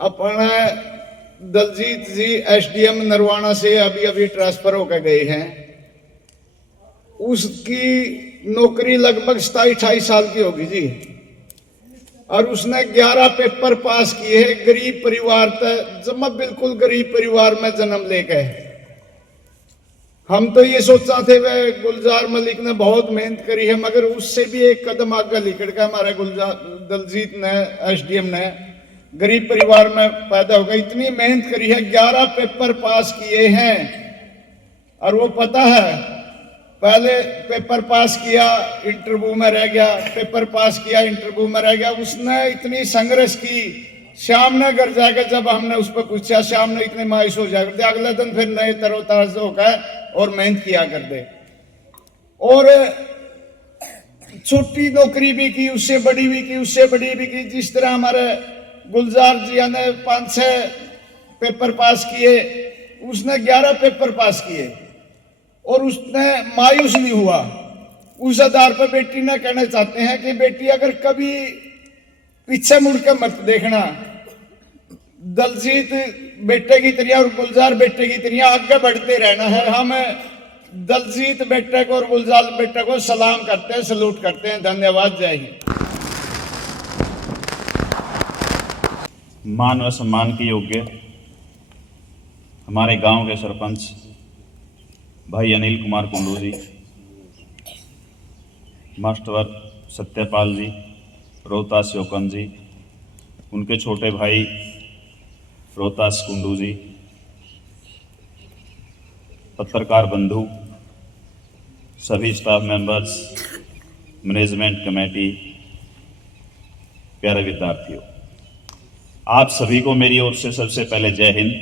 अपना दलजीत जी एसडीएम नरवाना से अभी अभी ट्रांसफर होकर गए हैं। उसकी नौकरी लगभग 27-28 साल की होगी जी, और उसने 11 पेपर पास किए हैं। गरीब परिवार तक जमा, बिल्कुल गरीब परिवार में जन्म लेके। हम तो ये सोचा थे वह गुलजार मलिक ने बहुत मेहनत करी है, मगर उससे भी एक कदम आगे निकल के हमारे गुलजार दलजीत ने, एसडीएम ने, गरीब परिवार में पैदा हो गए। इतनी मेहनत करी है, 11 पेपर पास किए हैं। और वो पता है, पहले पेपर पास किया, इंटरव्यू में रह गया, पेपर पास किया, इंटरव्यू में रह गया। उसने इतनी संघर्ष की। शाम ने घर जाकर जब हमने उस पर पूछा, शाम ने इतने मायूस हो जाकर दे, अगले दिन फिर नए तरोताजा होकर और मेहनत किया कर दे। और छोटी नौकरी भी की, उससे बड़ी भी की, उससे बड़ी भी की। जिस तरह हमारे गुलजार जी ने 5-6 पेपर पास किए, उसने 11 पेपर पास किए और उसने मायूस नहीं हुआ। उस आधार पर बेटी ने कहना चाहते हैं कि बेटी, अगर कभी पीछे मुड़कर मत देखना। दलजीत बेटे की तरह और गुलजार बेटे की तरह आगे बढ़ते रहना है। हम दलजीत बेटे को और गुलजार बेटे को सलाम करते हैं, सलूट करते हैं। धन्यवाद, जय हिंद। मान व सम्मान के योग्य हमारे गांव के सरपंच भाई अनिल कुमार कुंडू जी, मास्टर सत्यपाल जी, रोहतास योकन जी, उनके छोटे भाई रोहतास कुंडू जी, पत्रकार बंधु, सभी स्टाफ मेंबर्स, मैनेजमेंट कमेटी, प्यारे विद्यार्थियों, आप सभी को मेरी ओर से सबसे पहले जय हिंद।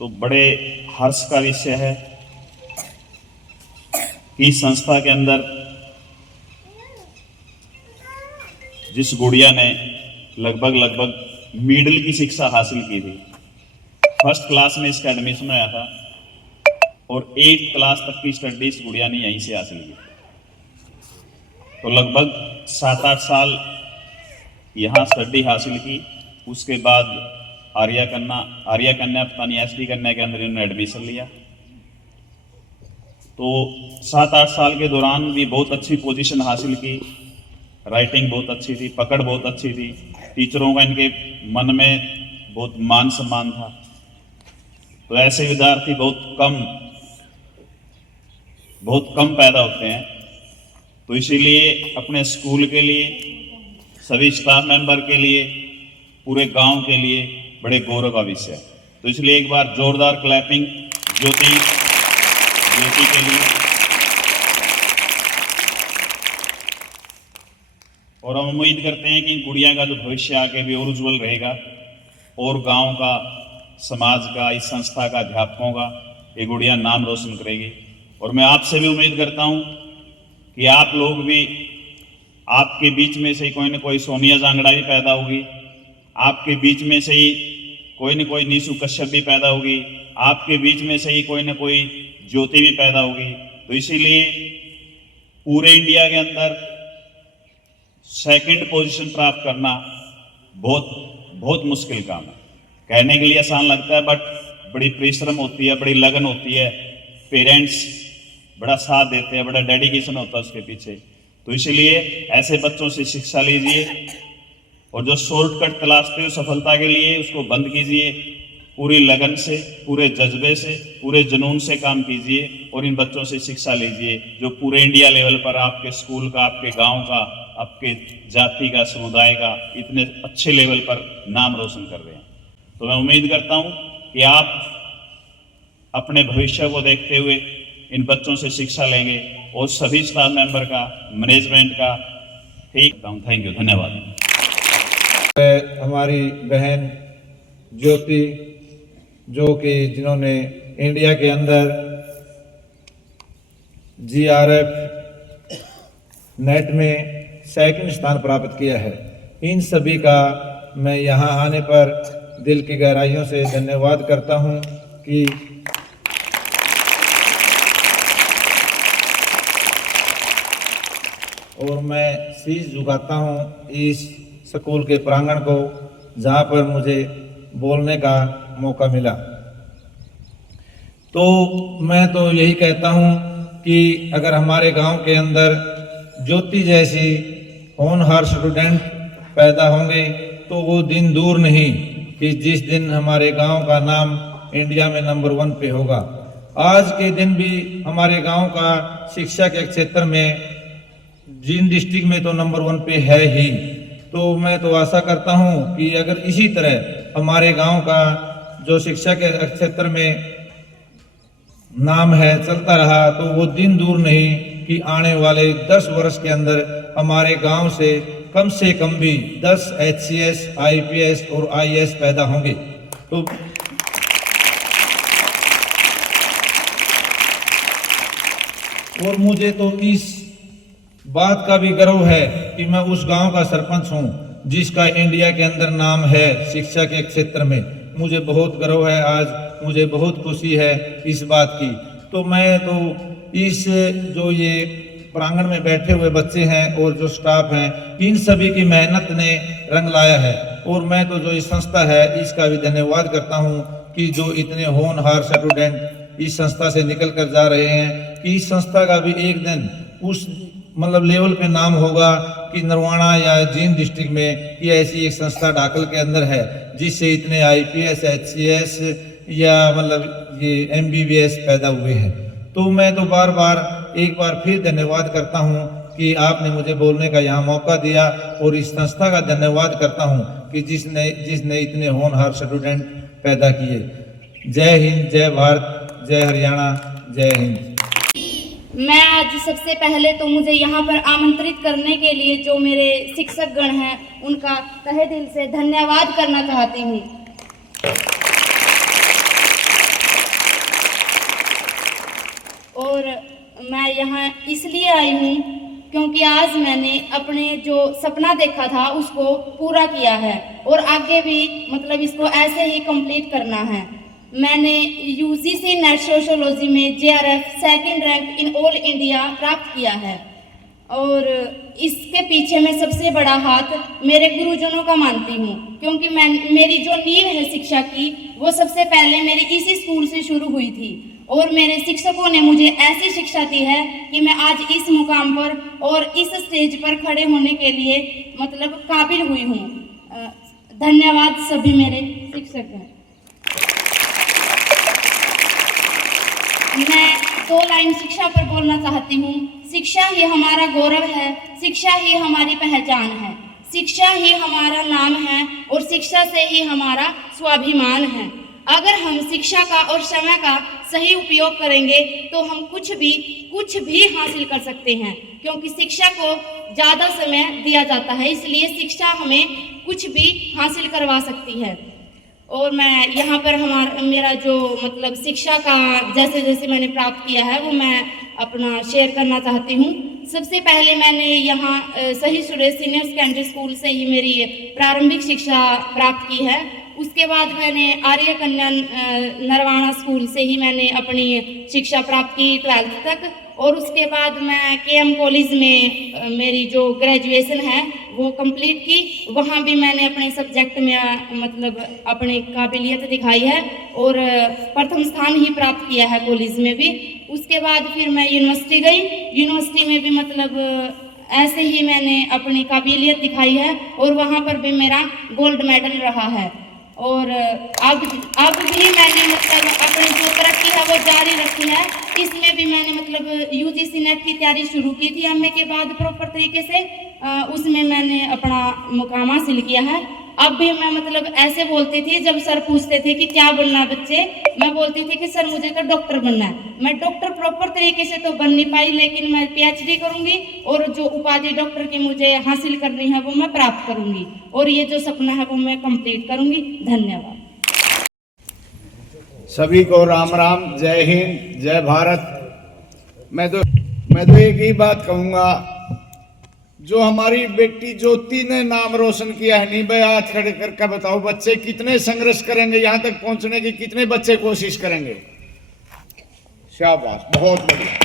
तो बड़े हर्ष का विषय है कि संस्था के अंदर जिस गुड़िया ने लगभग मिडिल की शिक्षा हासिल की थी, फर्स्ट क्लास में इसका एडमिशन आया था और 8th क्लास तक की स्टडी इस गुड़िया ने यहीं से हासिल की। तो लगभग 7-8 साल यहाँ स्टडी हासिल की। उसके बाद आर्या कन्या पता नहीं एसडी कन्या के अंदर इन्होंने एडमिशन लिया। तो 7-8 साल के दौरान भी बहुत अच्छी पोजीशन हासिल की। राइटिंग बहुत अच्छी थी, पकड़ बहुत अच्छी थी, टीचरों का इनके मन में बहुत मान सम्मान था। तो ऐसे विद्यार्थी बहुत कम पैदा होते हैं। तो इसीलिए अपने स्कूल के लिए, सभी स्टाफ मेंबर के लिए, पूरे गांव के लिए बड़े गौरव का विषय है। तो इसलिए एक बार जोरदार क्लैपिंग ज्योति के लिए। और हम उम्मीद करते हैं कि गुड़िया का जो भविष्य आगे भी और उज्जवल रहेगा और गांव का, समाज का, इस संस्था का, अध्यापकों का ये गुड़िया नाम रोशन करेगी। और मैं आपसे भी उम्मीद करता हूं कि आप लोग भी, आपके बीच में से ही कोई ना कोई सोनिया जांगड़ा भी पैदा होगी, आपके बीच में से ही कोई न कोई नीशु कश्यप भी पैदा होगी, आपके बीच में से ही कोई न कोई ज्योति भी पैदा होगी। तो इसीलिए पूरे इंडिया के अंदर 2nd पोजीशन प्राप्त करना बहुत मुश्किल काम है। कहने के लिए आसान लगता है, बट बड़ी परिश्रम होती है, बड़ी लगन होती है। पेरेंट्स बड़ा साथ देते हैं, बड़ा डेडिकेशन होता है उसके पीछे। तो इसलिए ऐसे बच्चों से शिक्षा लीजिए और जो शॉर्टकट तलाशते हो सफलता के लिए, उसको बंद कीजिए। पूरी लगन से, पूरे जज्बे से, पूरे जुनून से काम कीजिए और इन बच्चों से शिक्षा लीजिए जो पूरे इंडिया लेवल पर आपके स्कूल का, आपके गांव का, आपके जाति का, समुदाय का इतने अच्छे लेवल पर नाम रोशन कर रहे हैं। तो मैं उम्मीद करता हूं कि आप अपने भविष्य को देखते हुए इन बच्चों से शिक्षा लेंगे और सभी स्टाफ मेंबर का, मैनेजमेंट का ठीक। थैंक यू, धन्यवाद। हमारी बहन ज्योति, जो कि जिन्होंने इंडिया के अंदर GRF नेट में 2nd स्थान प्राप्त किया है, इन सभी का मैं यहाँ आने पर दिल की गहराइयों से धन्यवाद करता हूँ कि और मैं शीश झुकाता हूँ इस स्कूल के प्रांगण को जहाँ पर मुझे बोलने का मौका मिला। तो मैं तो यही कहता हूँ कि अगर हमारे गांव के अंदर ज्योति जैसी होनहार स्टूडेंट पैदा होंगे तो वो दिन दूर नहीं कि जिस दिन हमारे गांव का नाम इंडिया में नंबर 1 पे होगा। आज के दिन भी हमारे गांव का शिक्षा के क्षेत्र में जींद डिस्ट्रिक्ट में तो नंबर 1 पे है ही। तो मैं तो आशा करता हूं कि अगर इसी तरह हमारे गांव का जो शिक्षा के क्षेत्र में नाम है चलता रहा तो वो दिन दूर नहीं कि आने वाले 10 वर्ष के अंदर हमारे गांव से कम भी 10 HCS, IPS और IAS पैदा होंगे। तो और मुझे तो इस बात का भी गर्व है कि मैं उस गांव का सरपंच हूं जिसका इंडिया के अंदर नाम है शिक्षा के क्षेत्र में। मुझे बहुत गर्व है, आज मुझे बहुत खुशी है इस बात की। तो मैं तो इस जो ये प्रांगण में बैठे हुए बच्चे हैं और जो स्टाफ हैं, इन सभी की मेहनत ने रंग लाया है। और मैं तो जो इस संस्था है इसका भी धन्यवाद करता हूं कि जो इतने होनहार स्टूडेंट इस संस्था से निकल कर जा रहे हैं कि इस संस्था का भी एक दिन उस मतलब लेवल पे नाम होगा कि नरवाना या जींद डिस्ट्रिक्ट में कि ऐसी एक संस्था ढाकल के अंदर है जिससे इतने IPS, HCS या मतलब ये MBBS पैदा हुए हैं। तो मैं तो एक बार फिर धन्यवाद करता हूं कि आपने मुझे बोलने का यहाँ मौका दिया और इस संस्था का धन्यवाद करता हूं कि जिसने इतने होनहार स्टूडेंट पैदा किए। जय हिंद, जय भारत, जय हरियाणा, जय हिंद। मैं आज सबसे पहले तो मुझे यहाँ पर आमंत्रित करने के लिए जो मेरे शिक्षक गण हैं उनका तहे दिल से धन्यवाद करना चाहती हूँ। और मैं यहाँ इसलिए आई हूँ क्योंकि आज मैंने अपने जो सपना देखा था उसको पूरा किया है और आगे भी मतलब इसको ऐसे ही कंप्लीट करना है। मैंने UGC नेट सोशियोलॉजी में JRF 2nd rank in all India प्राप्त किया है और इसके पीछे मैं सबसे बड़ा हाथ मेरे गुरुजनों का मानती हूँ क्योंकि मेरी जो नींव है शिक्षा की वो सबसे पहले मेरी इसी स्कूल से शुरू हुई थी और मेरे शिक्षकों ने मुझे ऐसी शिक्षा दी है कि मैं आज इस मुकाम पर और इस स्टेज पर खड़े होने के लिए मतलब काबिल हुई हूँ। धन्यवाद सभी मेरे शिक्षक हैं। मैं 2 लाइन शिक्षा पर बोलना चाहती हूँ। शिक्षा ही हमारा गौरव है, शिक्षा ही हमारी पहचान है, शिक्षा ही हमारा नाम है और शिक्षा से ही हमारा स्वाभिमान है। अगर हम शिक्षा का और समय का सही उपयोग करेंगे तो हम कुछ भी हासिल कर सकते हैं क्योंकि शिक्षा को ज़्यादा समय दिया जाता है, इसलिए शिक्षा हमें कुछ भी हासिल करवा सकती है। और मैं यहाँ पर मेरा जो मतलब शिक्षा का जैसे मैंने प्राप्त किया है वो मैं अपना शेयर करना चाहती हूँ। सबसे पहले मैंने यहाँ सही सुरेश सीनियर सेकेंडरी स्कूल से ही मेरी प्रारंभिक शिक्षा प्राप्त की है। उसके बाद मैंने आर्य कन्या नरवाना स्कूल से ही मैंने अपनी शिक्षा प्राप्त की 12th तक और उसके बाद मैं KM कॉलेज में मेरी जो ग्रेजुएशन है वो कंप्लीट की। वहाँ भी मैंने अपने सब्जेक्ट में मतलब अपनी काबिलियत दिखाई है और प्रथम स्थान ही प्राप्त किया है कॉलेज में भी। उसके बाद फिर मैं यूनिवर्सिटी गई, यूनिवर्सिटी में भी मतलब ऐसे ही मैंने अपनी काबिलियत दिखाई है और वहाँ पर भी मेरा गोल्ड मेडल रहा है। और अब भी मैंने मतलब अपनी जो तरक्की है वो जारी रखी है। इसमें भी मैंने मतलब UGC नेट की तैयारी शुरू की थी MA के बाद प्रॉपर तरीके से, उसमें मैंने अपना मुकाम हासिल किया है। अब भी मैं मतलब ऐसे बोलती थी जब सर पूछते थे कि क्या बनना है बच्चे, मैं बोलती थी कि सर मुझे तो डॉक्टर बनना है। मैं डॉक्टर प्रॉपर तरीके से तो बन नहीं पाई लेकिन मैं PhD करूंगी और जो उपाधि डॉक्टर की मुझे हासिल करनी है वो मैं प्राप्त करूंगी और ये जो सपना है वो मैं कंप्लीट करूंगी। धन्यवाद। सभी को राम राम, जय हिंद, जय भारत। मैं तो एक ही बात कहूँगा, जो हमारी बेटी ज्योति ने नाम रोशन किया है, नहीं भाई हाथ खड़े करके बताओ बच्चे कितने संघर्ष करेंगे यहाँ तक पहुँचने की, कितने बच्चे कोशिश करेंगे। शाबाश, बहुत बढ़िया।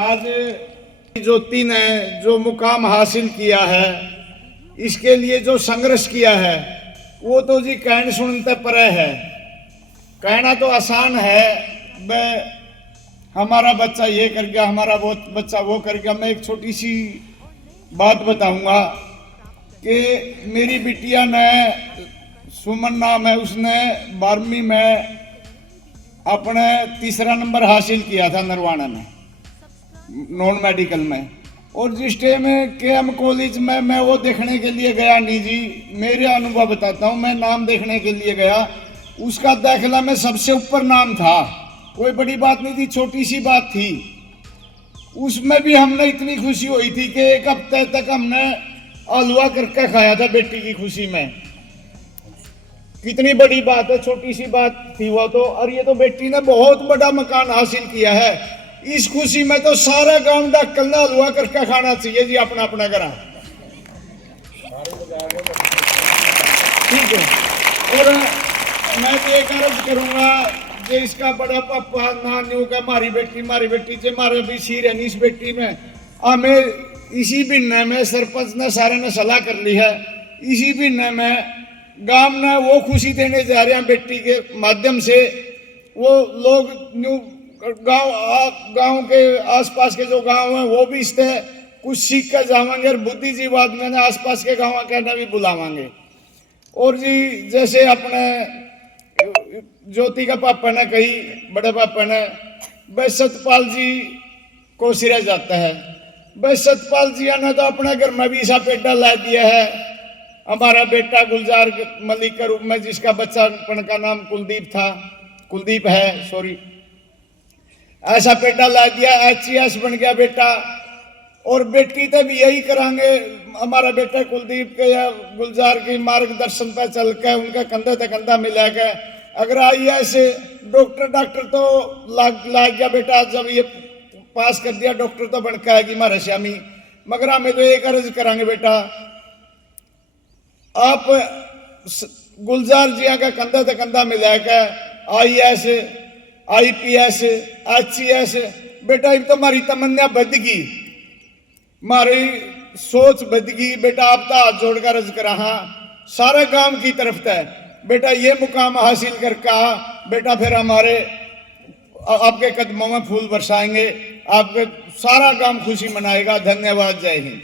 आज ज्योति ने जो मुकाम हासिल किया है, इसके लिए जो संघर्ष किया है, वो तो जी कहने सुनते परे है। कहना तो आसान है, मैं हमारा बच्चा ये कर गया, हमारा वो बच्चा वो कर गया। मैं एक छोटी सी बात बताऊंगा कि मेरी बिटिया ने, सुमन नाम है, उसने 12वीं में अपने तीसरा नंबर हासिल किया था नरवाना में, नॉन मेडिकल में। और जिस टाइम KM कॉलेज में मैं वो देखने के लिए गया नहीं जी, मेरे अनुभव बताता हूँ, मैं नाम देखने के लिए गया, उसका दाखिला में सबसे ऊपर नाम था। कोई बड़ी बात नहीं थी, छोटी सी बात थी। उसमें भी हमने इतनी खुशी हुई थी कि एक हफ्ते तक हमने हलवा करके खाया था बेटी की खुशी में। कितनी बड़ी बात है, छोटी सी बात थी वो तो। और ये तो बेटी ने बहुत बड़ा मकान हासिल किया है। इस खुशी में तो सारा गांव डक्कल हलवा करके खाना चाहिए जी, अपना अपना करा। ठीक है। और मैं तो एक अर्ज करूंगा कि इसका बड़ा पापा नानियों का मारी बेटी से मारे भी सिर है इस बेटी में। हमें इसी महीने में सरपंच ने सारे ने सलाह कर ली है, इसी महीने में गांव ने वो खुशी देने जा रहे हैं बेटी के माध्यम से। वो लोग न्यू गांव के आसपास के जो गांव हैं वो भी इससे कुछ सीख कर जाएंगे, और बुद्धिजीवी आदमी ने आसपास के गांव कहना भी बुलावांगे। और जी जैसे अपने ज्योति का पापा ने कही, बड़े पापा ने, भाई सतपाल जी को सिरा जाता है। भाई सतपाल जी ने तो अपने घर में भी ऐसा पेटा ला दिया है। हमारा बेटा गुलजार मलिक के रूप में, जिसका बच्चापन का नाम कुलदीप है, सॉरी, ऐसा पेटा ला दिया, HCS बन गया बेटा। और बेटी तो भी यही करांगे, हमारा बेटा कुलदीप के या गुलजार के मार्गदर्शन पर चल के, उनका कंधे से कंधा मिला के अगर IAS डॉक्टर तो लाग गया बेटा। जब ये पास कर दिया डॉक्टर तो बन के आएगी हमारे श्यामी। मगर हमें तो एक अर्ज करांगे बेटा, आप गुलजार जी का कंधा से कंधा मिला के IAS IPS HCS बेटा, एक तो हमारी तमन्ना बद गई, हमारी सोच बद गई बेटा। आप तो हाथ जोड़कर अर्ज करा, हाँ सारे गांव की तरफ से बेटा ये मुकाम हासिल करके बेटा, फिर हमारे आपके कदमों में फूल बरसाएंगे, आपके सारा गांव खुशी मनाएगा। धन्यवाद, जय हिंद।